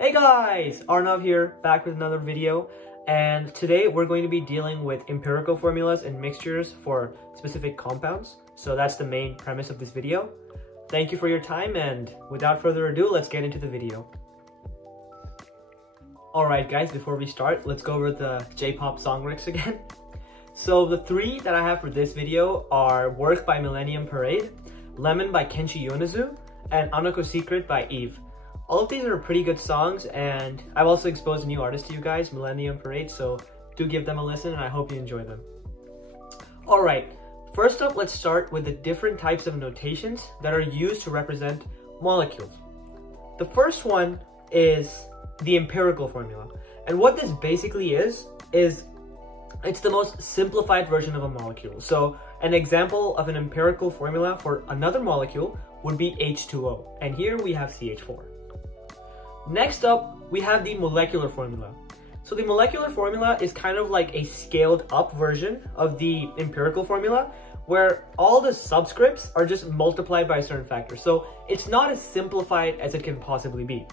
Hey guys, Arnav here, back with another video, and today we're going to be dealing with empirical formulas and mixtures for specific compounds. So that's the main premise of this video. Thank you for your time, and without further ado, let's get into the video. Alright guys, before we start, let's go over the J-pop song lyrics again. So the three that I have for this video are Work by Millennium Parade, Lemon by Kenshi Yonezu, and Anako Secret by Eve. All of these are pretty good songs, and I've also exposed a new artist to you guys, Millennium Parade, so do give them a listen and I hope you enjoy them. Alright, first up, let's start with the different types of notations that are used to represent molecules. The first one is the empirical formula, and what this basically is it's the most simplified version of a molecule. So an example of an empirical formula for another molecule would be H2O, and here we have CH4. Next up, we have the molecular formula. So the molecular formula is kind of like a scaled up version of the empirical formula, where all the subscripts are just multiplied by a certain factor. So it's not as simplified as it can possibly be.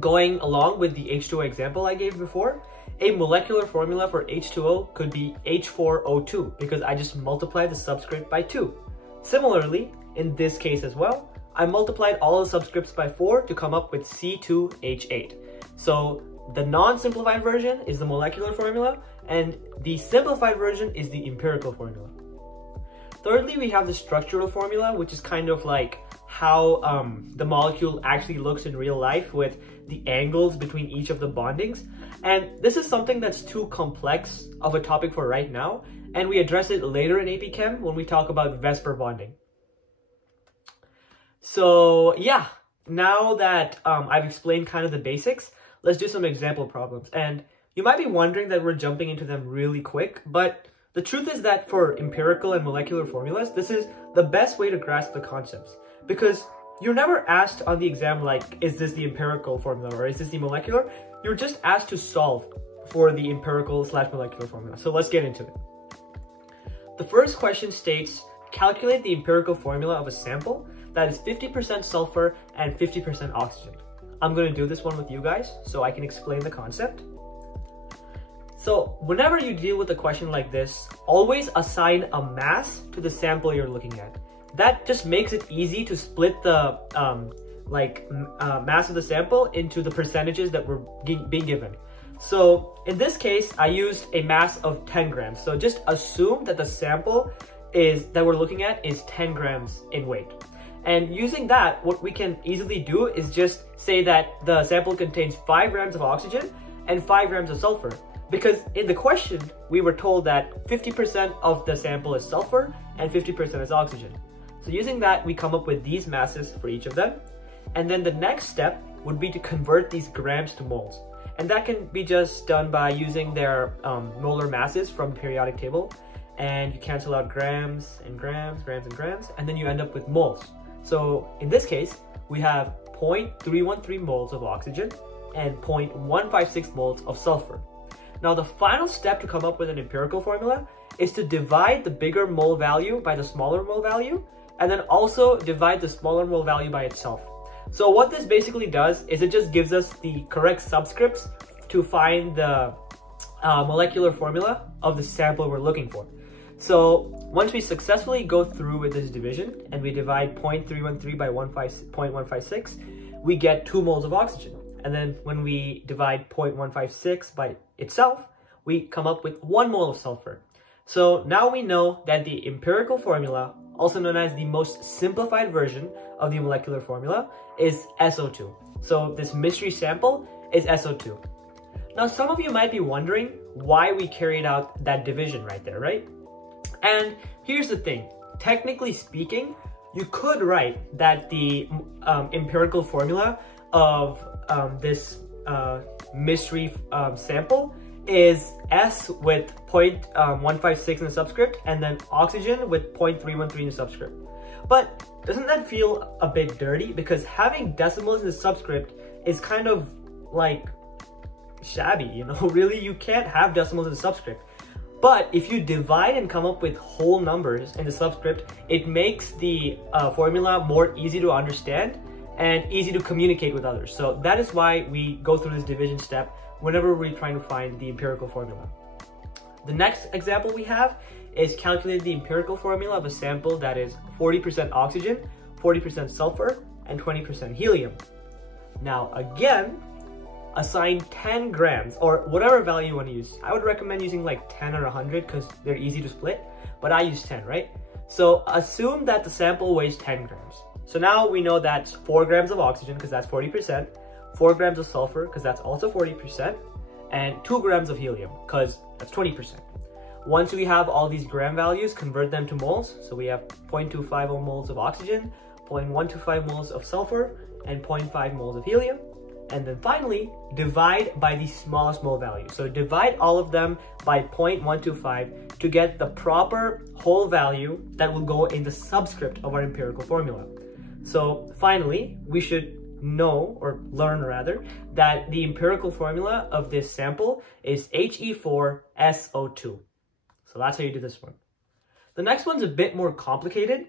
Going along with the H2O example I gave before, a molecular formula for H2O could be H4O2 because I just multiplied the subscript by 2. Similarly, in this case as well, I multiplied all the subscripts by 4 to come up with C2H8. So the non-simplified version is the molecular formula, and the simplified version is the empirical formula. Thirdly, we have the structural formula, which is kind of like how the molecule actually looks in real life with the angles between each of the bondings. And this is something that's too complex of a topic for right now, and we address it later in AP Chem when we talk about Vesper bonding. So yeah, now that I've explained kind of the basics, let's do some example problems. And you might be wondering that we're jumping into them really quick, but the truth is that for empirical and molecular formulas, this is the best way to grasp the concepts, because you're never asked on the exam like, is this the empirical formula or is this the molecular? You're just asked to solve for the empirical/molecular formula. So let's get into it. The first question states, calculate the empirical formula of a sample that is 50% sulfur and 50% oxygen. I'm going to do this one with you guys so I can explain the concept. So whenever you deal with a question like this, always assign a mass to the sample you're looking at. That just makes it easy to split the mass of the sample into the percentages that were being given. So in this case, I used a mass of 10 grams. So just assume that the sample that we're looking at is 10 grams in weight. And using that, what we can easily do is just say that the sample contains 5 grams of oxygen and 5 grams of sulfur. Because in the question, we were told that 50% of the sample is sulfur and 50% is oxygen. So using that, we come up with these masses for each of them. And then the next step would be to convert these grams to moles. And that can be just done by using their molar masses from the periodic table. And you cancel out grams and grams, and then you end up with moles. So in this case, we have 0.313 moles of oxygen and 0.156 moles of sulfur. Now the final step to come up with an empirical formula is to divide the bigger mole value by the smaller mole value, and then also divide the smaller mole value by itself. So what this basically does is it just gives us the correct subscripts to find the molecular formula of the sample we're looking for. So once we successfully go through with this division and we divide 0.313 by 0.156, we get 2 moles of oxygen. And then when we divide 0.156 by itself, we come up with 1 mole of sulfur. So now we know that the empirical formula, also known as the most simplified version of the molecular formula, is SO2. So this mystery sample is SO2. Now some of you might be wondering why we carried out that division right there, right? And here's the thing, technically speaking, you could write that the empirical formula of this mystery sample is S with 0.156 in the subscript and then oxygen with 0.313 in the subscript. But doesn't that feel a bit dirty? Because having decimals in the subscript is kind of like shabby, you know? Really, you can't have decimals in the subscript. But if you divide and come up with whole numbers in the subscript, it makes the formula more easy to understand and easy to communicate with others. So that is why we go through this division step whenever we're trying to find the empirical formula. The next example we have is calculate the empirical formula of a sample that is 40% oxygen, 40% sulfur, and 20% helium. Now again, assign 10 grams or whatever value you want to use. I would recommend using like 10 or 100 because they're easy to split, but I use 10, right? So assume that the sample weighs 10 grams. So now we know that's 4 grams of oxygen because that's 40%, 4 grams of sulfur because that's also 40%, and 2 grams of helium because that's 20%. Once we have all these gram values, convert them to moles. So we have 0.250 moles of oxygen, 0.125 moles of sulfur, and 0.5 moles of helium. And then finally, divide by the smallest mole value. So divide all of them by 0.125 to get the proper whole value that will go in the subscript of our empirical formula. So finally, we should know, or learn rather, that the empirical formula of this sample is He4SO2. So that's how you do this one. The next one's a bit more complicated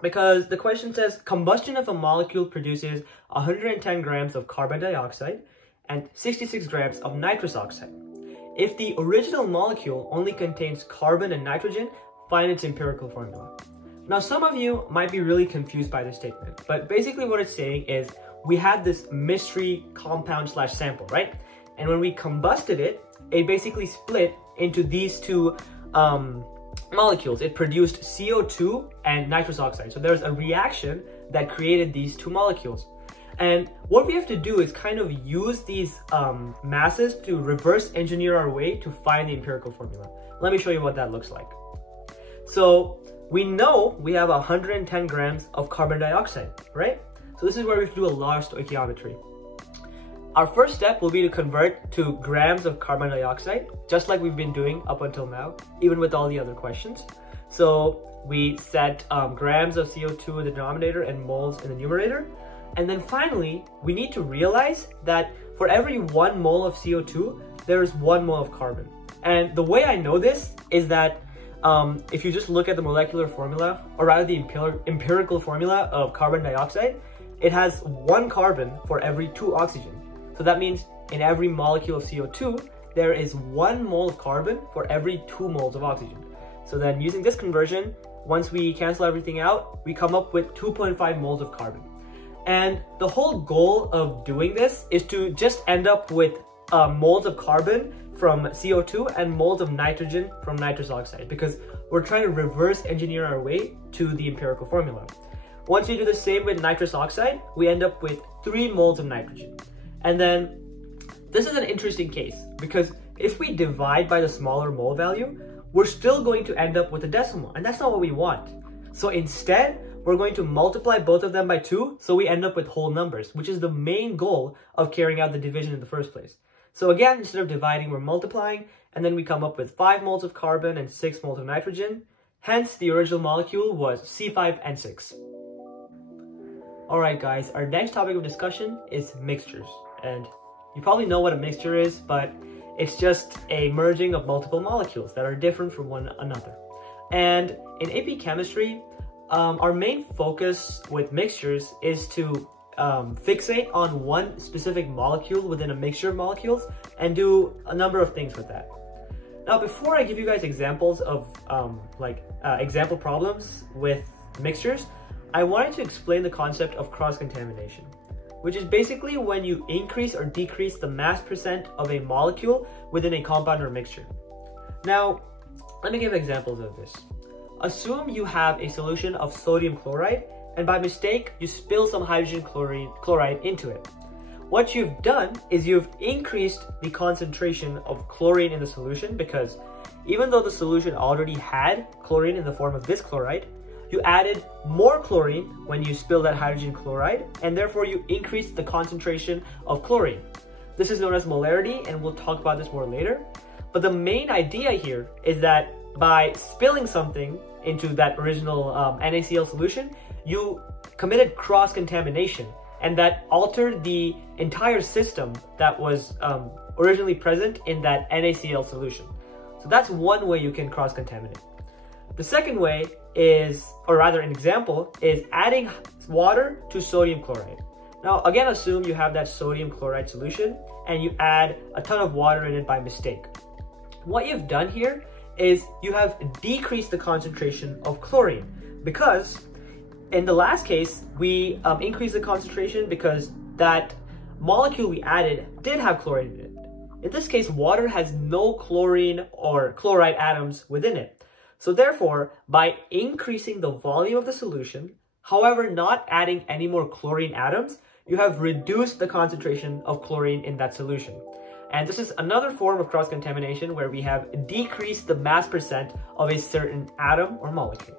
because the question says combustion of a molecule produces 110 grams of carbon dioxide and 66 grams of nitrous oxide. If the original molecule only contains carbon and nitrogen, find its empirical formula. Now some of you might be really confused by this statement, but basically what it's saying is we had this mystery compound slash sample, right? And when we combusted it, it basically split into these two molecules. It produced CO2 and nitrous oxide. So there's a reaction that created these two molecules. And what we have to do is kind of use these masses to reverse engineer our way to find the empirical formula. Let me show you what that looks like. So we know we have 110 grams of carbon dioxide, right? So this is where we have to do a lot of stoichiometry. Our first step will be to convert to grams of carbon dioxide, just like we've been doing up until now, even with all the other questions. So we set grams of CO2 in the denominator and moles in the numerator. And then finally, we need to realize that for every 1 mole of CO2, there is 1 mole of carbon. And the way I know this is that if you just look at the molecular formula, or rather the empirical formula of carbon dioxide, it has 1 carbon for every 2 oxygen. So that means in every molecule of CO2, there is 1 mole of carbon for every 2 moles of oxygen. So then using this conversion, once we cancel everything out, we come up with 2.5 moles of carbon. And the whole goal of doing this is to just end up with moles of carbon from CO2 and moles of nitrogen from nitrous oxide, because we're trying to reverse engineer our way to the empirical formula. Once we do the same with nitrous oxide, we end up with 3 moles of nitrogen. And then this is an interesting case because if we divide by the smaller mole value, we're still going to end up with a decimal, and that's not what we want. So instead, we're going to multiply both of them by 2, so we end up with whole numbers, which is the main goal of carrying out the division in the first place. So again, instead of dividing, we're multiplying, and then we come up with 5 moles of carbon and 6 moles of nitrogen. Hence, the original molecule was C5N6. Alright guys, our next topic of discussion is mixtures. And you probably know what a mixture is, but it's just a merging of multiple molecules that are different from one another. And in AP Chemistry, our main focus with mixtures is to fixate on one specific molecule within a mixture of molecules and do a number of things with that. Now, before I give you guys examples of example problems with mixtures, I wanted to explain the concept of cross-contamination, which is basically when you increase or decrease the mass percent of a molecule within a compound or mixture. Now, let me give examples of this. Assume you have a solution of sodium chloride, and by mistake, you spill some hydrogen chloride into it. What you've done is you've increased the concentration of chlorine in the solution, because even though the solution already had chlorine in the form of this chloride, you added more chlorine when you spill that hydrogen chloride, and therefore you increased the concentration of chlorine. This is known as molarity, and we'll talk about this more later. But the main idea here is that by spilling something into that original NaCl solution, you committed cross-contamination, and that altered the entire system that was originally present in that NaCl solution. So that's one way you can cross-contaminate. The second way is, or rather an example, is adding water to sodium chloride. Now again, assume you have that sodium chloride solution and you add a ton of water in it by mistake. What you've done here is you have decreased the concentration of chlorine, because in the last case, we increased the concentration because that molecule we added did have chlorine in it. In this case, water has no chlorine or chloride atoms within it. So therefore, by increasing the volume of the solution, however not adding any more chlorine atoms, you have reduced the concentration of chlorine in that solution. And this is another form of cross-contamination where we have decreased the mass percent of a certain atom or molecule.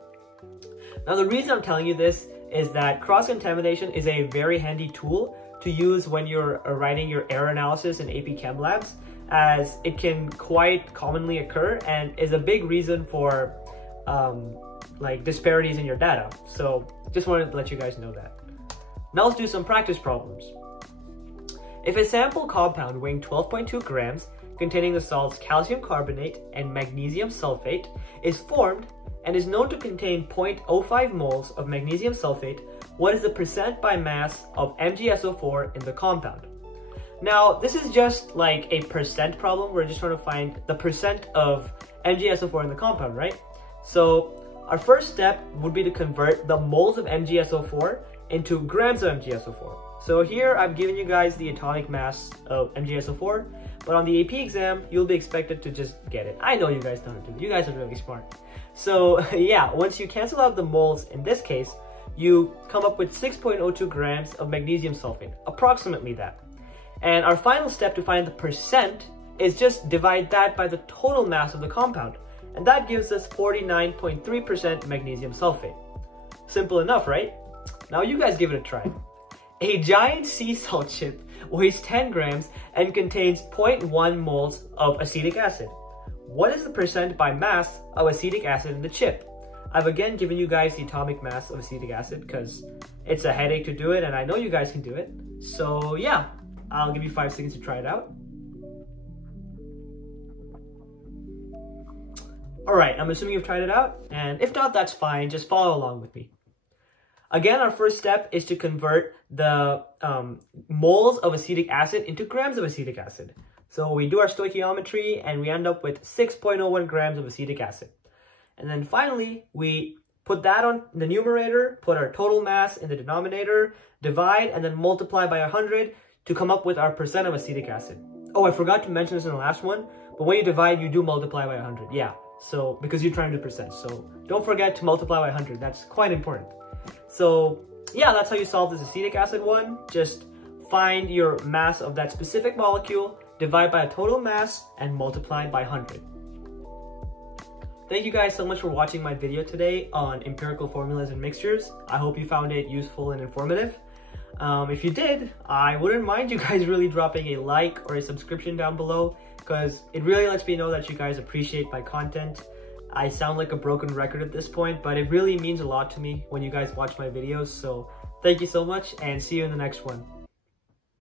Now the reason I'm telling you this is that cross-contamination is a very handy tool to use when you're writing your error analysis in AP Chem labs, as it can quite commonly occur and is a big reason for like disparities in your data. So just wanted to let you guys know that. Now let's do some practice problems. If a sample compound weighing 12.2 grams containing the salts calcium carbonate and magnesium sulfate is formed and is known to contain 0.05 moles of magnesium sulfate, what is the percent by mass of MgSO4 in the compound? Now, this is just like a percent problem. We're just trying to find the percent of MgSO4 in the compound, right? So our first step would be to convert the moles of MgSO4 into grams of MgSO4. So here I've given you guys the atomic mass of MgSO4, but on the AP exam, you'll be expected to just get it. I know you guys know how to do it. You guys are really smart. So yeah, once you cancel out the moles in this case, you come up with 6.02 grams of magnesium sulfate, approximately that. And our final step to find the percent is just divide that by the total mass of the compound. And that gives us 49.3% magnesium sulfate. Simple enough, right? Now you guys give it a try. A giant sea salt chip weighs 10 grams and contains 0.1 moles of acetic acid. What is the percent by mass of acetic acid in the chip? I've again given you guys the atomic mass of acetic acid because it's a headache to do it and I know you guys can do it. So yeah, I'll give you 5 seconds to try it out. Alright, I'm assuming you've tried it out, and if not, that's fine, just follow along with me. Again, our first step is to convert the moles of acetic acid into grams of acetic acid. So we do our stoichiometry and we end up with 6.01 grams of acetic acid. And then finally, we put that on the numerator, put our total mass in the denominator, divide, and then multiply by 100 to come up with our percent of acetic acid. Oh, I forgot to mention this in the last one, but when you divide, you do multiply by 100. Yeah, so because you're trying to do percent. So don't forget to multiply by 100. That's quite important. So yeah, that's how you solve this acetic acid one. Just find your mass of that specific molecule, divide by a total mass, and multiply by 100. Thank you guys so much for watching my video today on empirical formulas and mixtures. I hope you found it useful and informative. If you did, I wouldn't mind you guys really dropping a like or a subscription down below, because it really lets me know that you guys appreciate my content. I sound like a broken record at this point, but it really means a lot to me when you guys watch my videos. So thank you so much and see you in the next one.